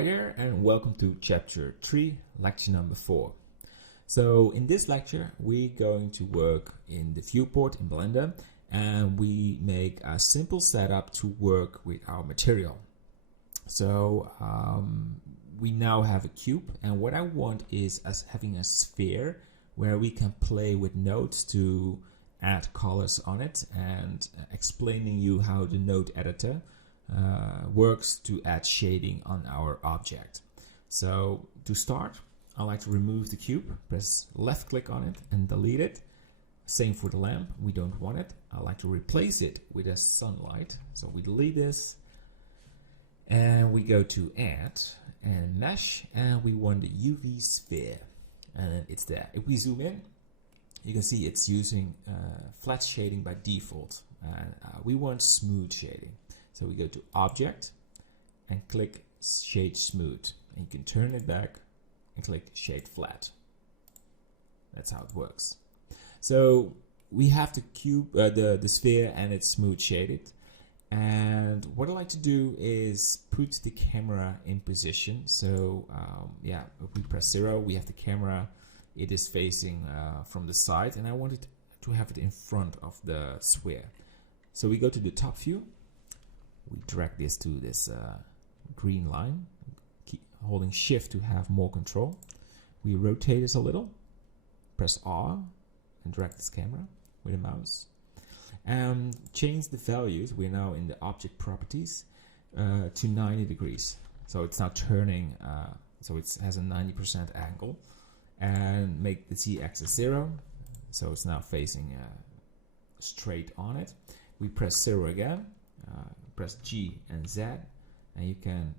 Hi there and welcome to chapter 3, lecture number 4. So in this lecture we're going to work in the viewport in Blender and we make a simple setup to work with our material. So we now have a cube, and what I want is us having a sphere where we can play with nodes to add colors on it, and explaining you how the node editor works to add shading on our object. So to start, I like to remove the cube, press left click on it and delete it. Same for the lamp, we don't want it. I like to replace it with a sunlight. So we delete this and we go to add and mesh, and we want the UV sphere, and it's there. If we zoom in, you can see it's using flat shading by default, and we want smooth shading. So we go to Object and click Shade Smooth, and you can turn it back and click Shade Flat. That's how it works. So we have the cube, the sphere, and it's smooth shaded. And what I like to do is put the camera in position. So yeah, if we press 0, we have the camera. It is facing from the side, and I wanted to have it in front of the sphere. So we go to the top view. We drag this to this green line, keep holding shift to have more control. We rotate this a little, press R and drag this camera with a mouse, and change the values. We're now in the object properties to 90 degrees. So it's now turning, so it has a 90% angle, and make the Z-axis 0. So it's now facing straight on it. We press 0 again. Press G and Z, and you can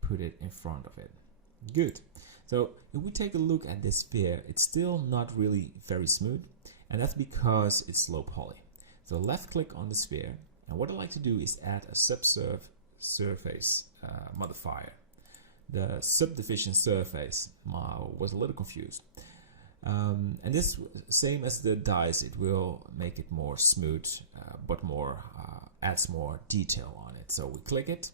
put it in front of it. Good. So if we take a look at this sphere, it's still not really very smooth, and that's because it's low poly. So left click on the sphere, and what I like to do is add a surface modifier. The subdivision surface was a little confused. And this, same as the dice, it will make it more smooth, but more adds more detail on it. So we click it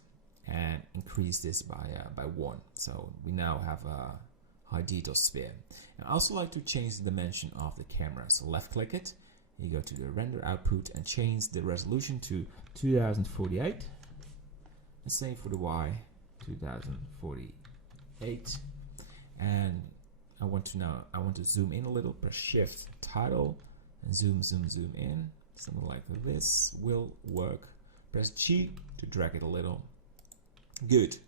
and increase this by 1. So we now have a high detail sphere. And I also like to change the dimension of the camera. So left click it, you go to the render output and change the resolution to 2048. And same for the Y, 2048. And I want to zoom in a little, press shift title and zoom in. Something like this will work. Press G to drag it a little. Good.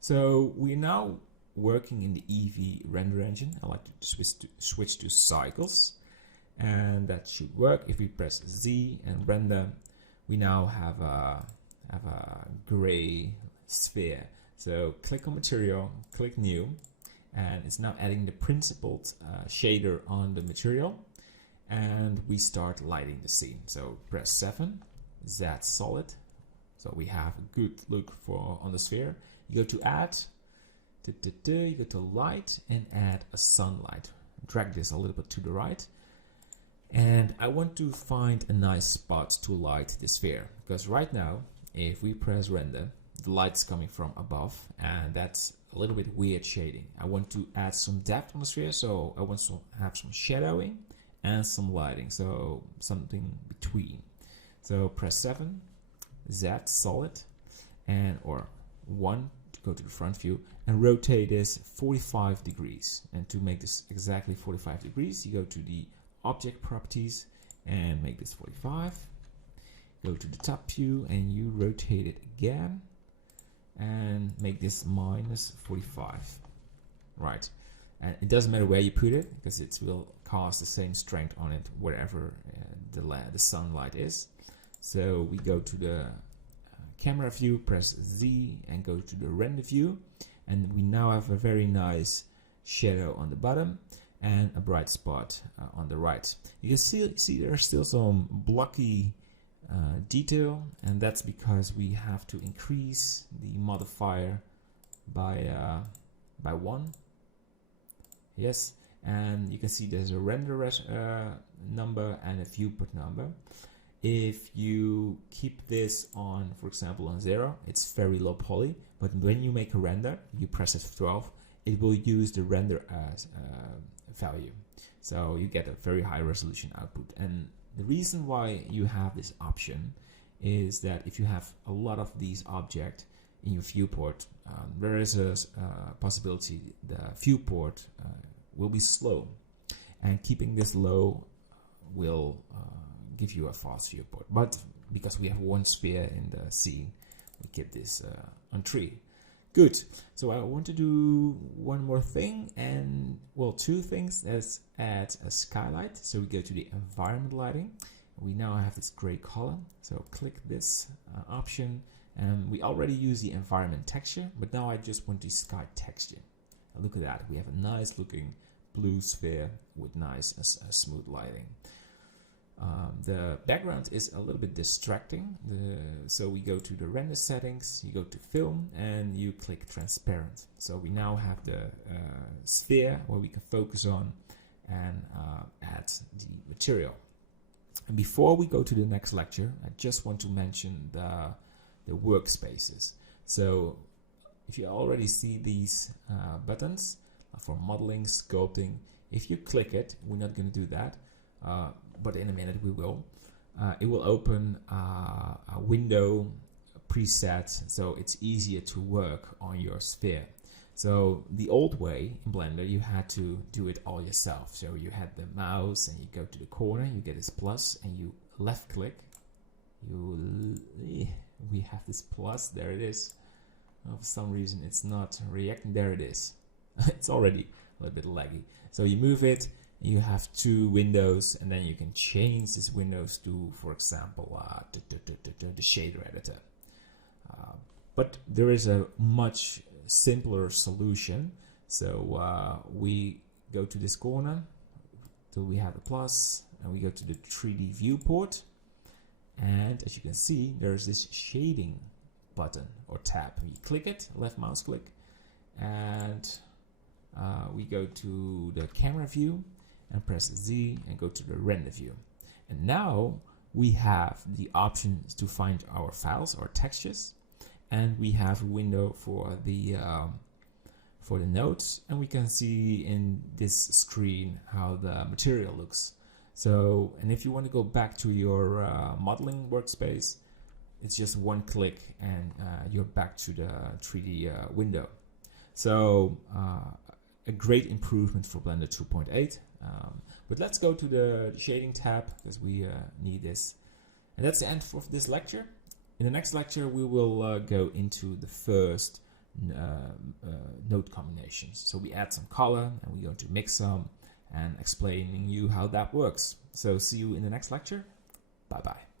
So we're now working in the Eevee render engine. I like to switch to cycles, and that should work. If we press Z and render, we now have a gray sphere. So click on material, click new, and it's now adding the principled shader on the material, and we start lighting the scene. So press 7, Z solid, so we have a good look on the sphere. You go to add, you go to light and add a sunlight. Drag this a little bit to the right, and I want to find a nice spot to light the sphere, because right now if we press render, the light's coming from above, and that's a little bit weird shading. I want to add some depth on the sphere, so I want to have some shadowing and some lighting, so something between. So press 7, Z solid, and or 1 to go to the front view, and rotate this 45 degrees. And to make this exactly 45 degrees, you go to the object properties and make this 45. Go to the top view and you rotate it again and make this minus 45. Right, and it doesn't matter where you put it, because it will cast the same strength on it wherever the sunlight is. So we go to the camera view, press Z and go to the render view, and we now have a very nice shadow on the bottom and a bright spot on the right. You can see there's still some blocky detail, and that's because we have to increase the modifier by 1. Yes, and you can see there's a render number and a viewport number. If you keep this on, for example, on 0, it's very low poly, but when you make a render, you press F12, it will use the render as value. So you get a very high resolution output. And the reason why you have this option is that if you have a lot of these objects in your viewport, there is a possibility the viewport will be slow, and keeping this low will give you a fast viewport. But because we have one sphere in the scene, we keep this on 3. Good. So I want to do one more thing, and well, 2 things. Let's add a skylight. So we go to the environment lighting. We now have this gray color. So click this option, and we already use the environment texture, but now I just want the sky texture. Look at that. We have a nice looking blue sphere with nice smooth lighting. The background is a little bit distracting, so we go to the render settings, you go to film, and you click transparent. So we now have the sphere where we can focus on and add the material. And before we go to the next lecture, I just want to mention the workspaces. So if you already see these buttons for modeling, sculpting, if you click it, we're not going to do that, but in a minute we will. It will open a window preset, so it's easier to work on your sphere. So the old way in Blender, you had to do it all yourself. So you had the mouse and you go to the corner, you get this plus and you left click. We have this plus, there it is. For some reason it's not reacting, there it is. It's already a little bit laggy. So you move it, you have 2 windows, and then you can change these windows to, for example, the shader editor. But there is a much simpler solution. So we go to this corner till we have a plus, and we go to the 3D viewport, and as you can see, there's this shading button or tab. We click it, left mouse click, and we go to the camera view and press Z and go to the render view. And now we have the options to find our files or textures, and we have a window for the nodes, and we can see in this screen how the material looks. So, and if you want to go back to your modeling workspace, it's just one click and you're back to the 3D window. So a great improvement for Blender 2.8. But let's go to the shading tab because we need this. And that's the end of this lecture. In the next lecture, we will go into the first node combinations. So we add some color and we're going to mix some and explaining you how that works. So see you in the next lecture. Bye bye.